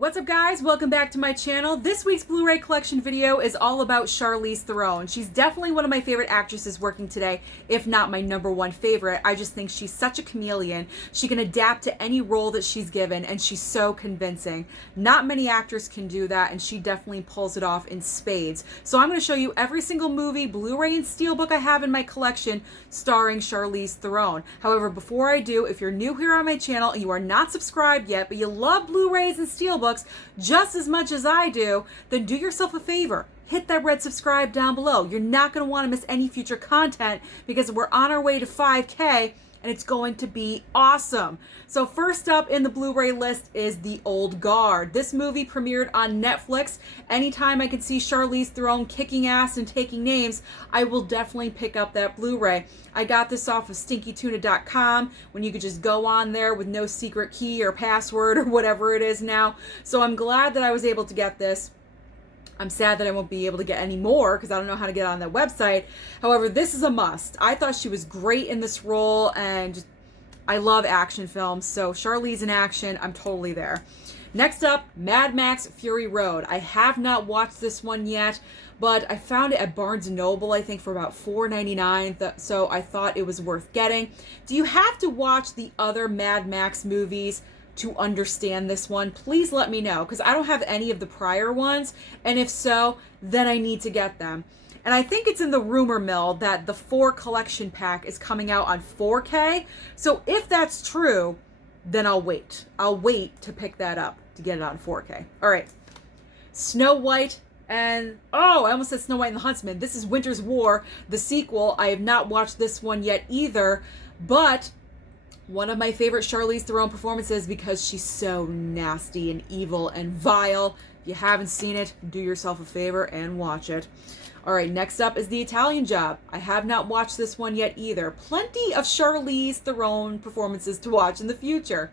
What's up, guys? Welcome back to my channel. This week's Blu-ray collection video is all about Charlize Theron. She's definitely one of my favorite actresses working today, if not my #1 favorite. I just think she's such a chameleon. She can adapt to any role that she's given, and she's so convincing. Not many actors can do that, and she definitely pulls it off in spades. So I'm going to show you every single movie, Blu-ray and Steelbook I have in my collection starring Charlize Theron. However, before I do, if you're new here on my channel and you are not subscribed yet, but you love Blu-rays and Steelbooks just as much as I do, then do yourself a favor. Hit that red subscribe down below. You're not going to want to miss any future content because we're on our way to 5K and it's going to be awesome. So first up in the Blu-ray list is The Old Guard. This movie premiered on Netflix. Anytime I can see Charlize Theron kicking ass and taking names, I will definitely pick up that Blu-ray. I got this off of stinkytuna.com when you could just go on there with no secret key or password or whatever it is now. So I'm glad that I was able to get this. I'm sad that I won't be able to get any more because I don't know how to get on that website. However, this is a must. I thought she was great in this role, and I love action films, so Charlize in action, I'm totally there. Next up, Mad Max Fury Road. I have not watched this one yet, but I found it at Barnes & Noble, I think, for about $4.99, so I thought it was worth getting. Do you have to watch the other Mad Max movies to understand this one? Please let me know, because I don't have any of the prior ones, and if so, then I need to get them. And I think it's in the rumor mill that the 4 collection pack is coming out on 4K, so if that's true, then I'll wait. I'll wait to pick that up to get it on 4K. All right, Snow White and, oh, I almost said Snow White and the Huntsman. This is Winter's War, the sequel. I have not watched this one yet either, but one of my favorite Charlize Theron performances because she's so nasty and evil and vile. If you haven't seen it, do yourself a favor and watch it. All right, next up is The Italian Job. I have not watched this one yet either. Plenty of Charlize Theron performances to watch in the future.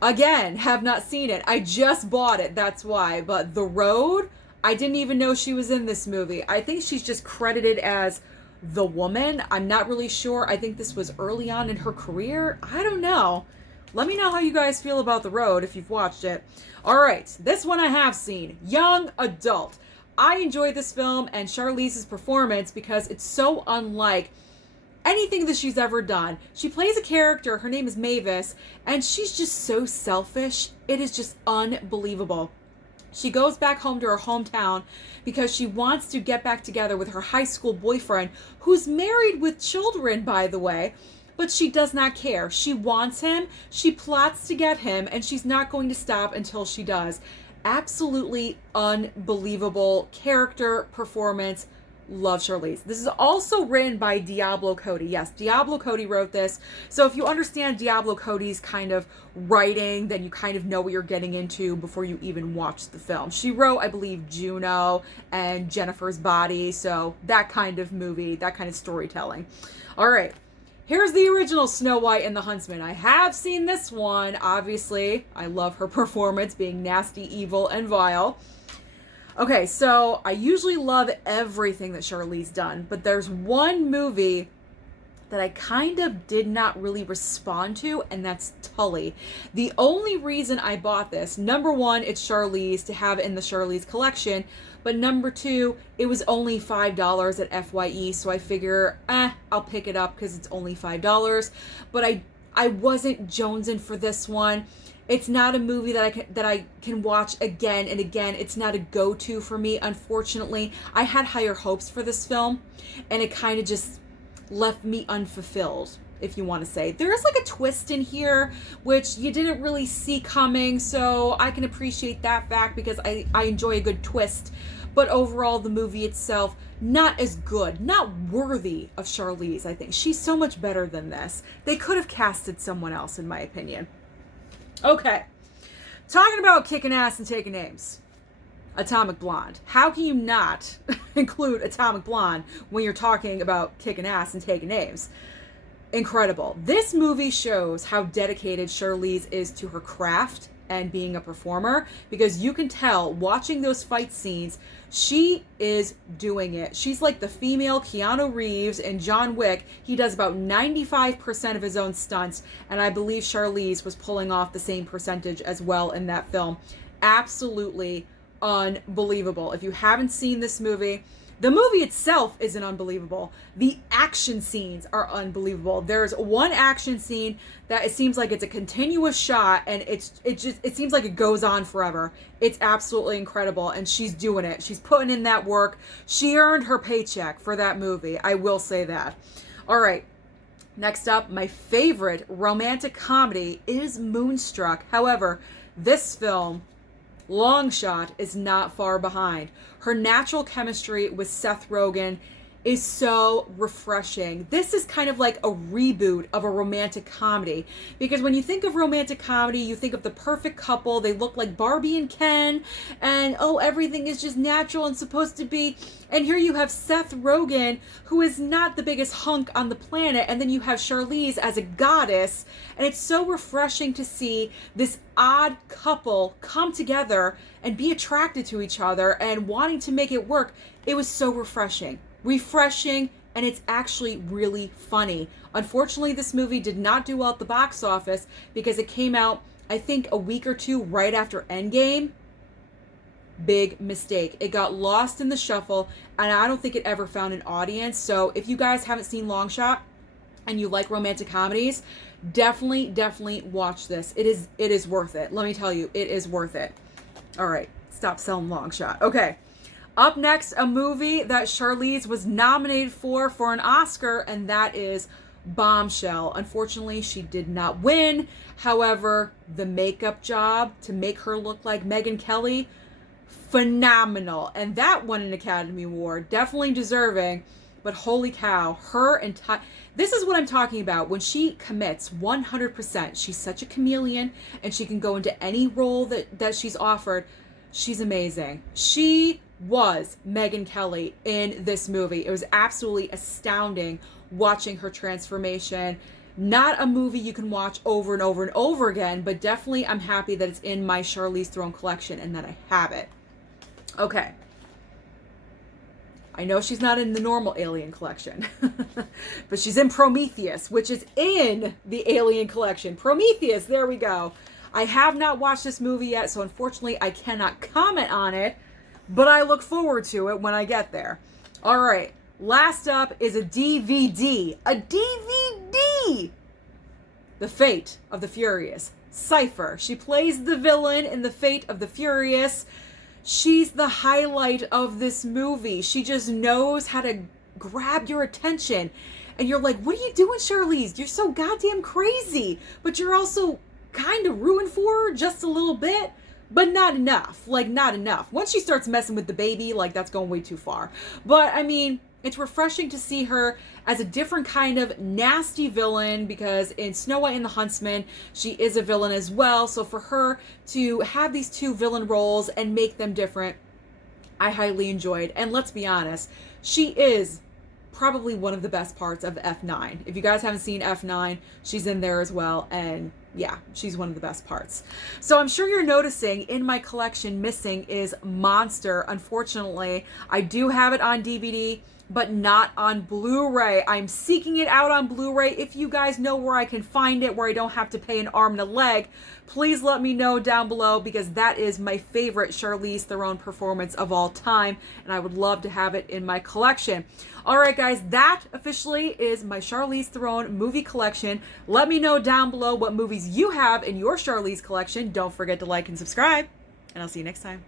Again, have not seen it. I just bought it, that's why. But The Road, I didn't even know she was in this movie. I think she's just credited as the woman. I'm not really sure. I think this was early on in her career. I don't know. Let me know how you guys feel about The Road if you've watched it. All right, this one I have seen. Young Adult. I enjoyed this film and Charlize's performance because it's so unlike anything that she's ever done. She plays a character, her name is Mavis, and she's just so selfish. It is just unbelievable. She goes back home to her hometown because she wants to get back together with her high school boyfriend, who's married with children, by the way, but she does not care. She wants him, she plots to get him, and she's not going to stop until she does. Absolutely unbelievable character, performance. Love Charlize. This is also written by Diablo Cody. Yes, Diablo Cody wrote this. So if you understand Diablo Cody's kind of writing, then you kind of know what you're getting into before you even watch the film. She wrote, I believe, Juno and Jennifer's Body. So that kind of movie, that kind of storytelling. All right. Here's the original Snow White and the Huntsman. I have seen this one, obviously. I love her performance, being nasty, evil, and vile. Okay, so I usually love everything that Charlize done, but there's one movie that I kind of did not really respond to, and that's Tully. The only reason I bought this, #1, it's Charlize, to have it in the Charlize collection, but #2, it was only $5 at FYE, so I figure, I'll pick it up because it's only $5, but I wasn't jonesing for this one. It's not a movie that I can watch again and again. It's not a go-to for me, unfortunately. I had higher hopes for this film, and it kind of just left me unfulfilled, if you want to say. There is like a twist in here, which you didn't really see coming, so I can appreciate that fact because I enjoy a good twist. But overall, the movie itself, not as good, not worthy of Charlize, I think. She's so much better than this. They could have casted someone else, in my opinion. Okay, talking about kicking ass and taking names. Atomic Blonde. How can you not include Atomic Blonde when you're talking about kicking ass and taking names? Incredible. This movie shows how dedicated Charlize is to her craft and being a performer, because you can tell watching those fight scenes, she is doing it. She's like the female Keanu Reeves in John Wick. He does about 95% of his own stunts, and I believe Charlize was pulling off the same percentage as well in that film. Absolutely unbelievable. If you haven't seen this movie, the movie itself isn't unbelievable. The action scenes are unbelievable. There's one action scene that it seems like it's a continuous shot, and it seems like it goes on forever. It's absolutely incredible, and she's doing it. She's putting in that work. She earned her paycheck for that movie. I will say that. All right. Next up, my favorite romantic comedy is Moonstruck. However, this film, long shot, is not far behind. Her natural chemistry with Seth Rogen is so refreshing. This is kind of like a reboot of a romantic comedy, because when you think of romantic comedy, you think of the perfect couple. They look like Barbie and Ken, and oh, everything is just natural and supposed to be. And here you have Seth Rogen, who is not the biggest hunk on the planet, and then you have Charlize as a goddess, and it's so refreshing to see this odd couple come together and be attracted to each other and wanting to make it work. It was so refreshing, and it's actually really funny. Unfortunately, this movie did not do well at the box office because it came out, I think, a week or two right after Endgame. Big mistake. It got lost in the shuffle, and I don't think it ever found an audience. So if you guys haven't seen Long Shot and you like romantic comedies, definitely watch this. It is worth it. Let me tell you, it is worth it. All right, stop selling Long Shot. Okay. Up next, a movie that Charlize was nominated for an Oscar, and that is Bombshell. Unfortunately, she did not win. However, the makeup job to make her look like Megyn Kelly, phenomenal. And that won an Academy Award. Definitely deserving. But holy cow, her entire... This is what I'm talking about. When she commits 100%, she's such a chameleon, and she can go into any role that she's offered. She's amazing. She was Megyn Kelly in this movie. It was absolutely astounding watching her transformation. Not a movie you can watch over and over and over again, but definitely I'm happy that it's in my Charlize Theron collection and that I have it. Okay. I know she's not in the normal Alien collection, but she's in Prometheus, which is in the Alien collection. Prometheus, there we go. I have not watched this movie yet, so unfortunately I cannot comment on it, but I look forward to it when I get there. All right, last up is a DVD. A DVD! The Fate of the Furious. Cypher. She plays the villain in The Fate of the Furious. She's the highlight of this movie. She just knows how to grab your attention. And you're like, what are you doing, Charlize? You're so goddamn crazy. But you're also kind of rooting for her just a little bit. But not enough. Like, not enough. Once she starts messing with the baby, like, that's going way too far. But, I mean, it's refreshing to see her as a different kind of nasty villain, because in Snow White and the Huntsman, she is a villain as well. So for her to have these two villain roles and make them different, I highly enjoyed. And let's be honest, she is probably one of the best parts of F9. If you guys haven't seen F9, she's in there as well. And yeah, she's one of the best parts. So I'm sure you're noticing in my collection missing is Monster. Unfortunately, I do have it on DVD, but not on Blu-ray. I'm seeking it out on Blu-ray. If you guys know where I can find it, where I don't have to pay an arm and a leg, please let me know down below, because that is my favorite Charlize Theron performance of all time, and I would love to have it in my collection. All right, guys, that officially is my Charlize Theron movie collection. Let me know down below what movies you have in your Charlize collection. Don't forget to like and subscribe, and I'll see you next time.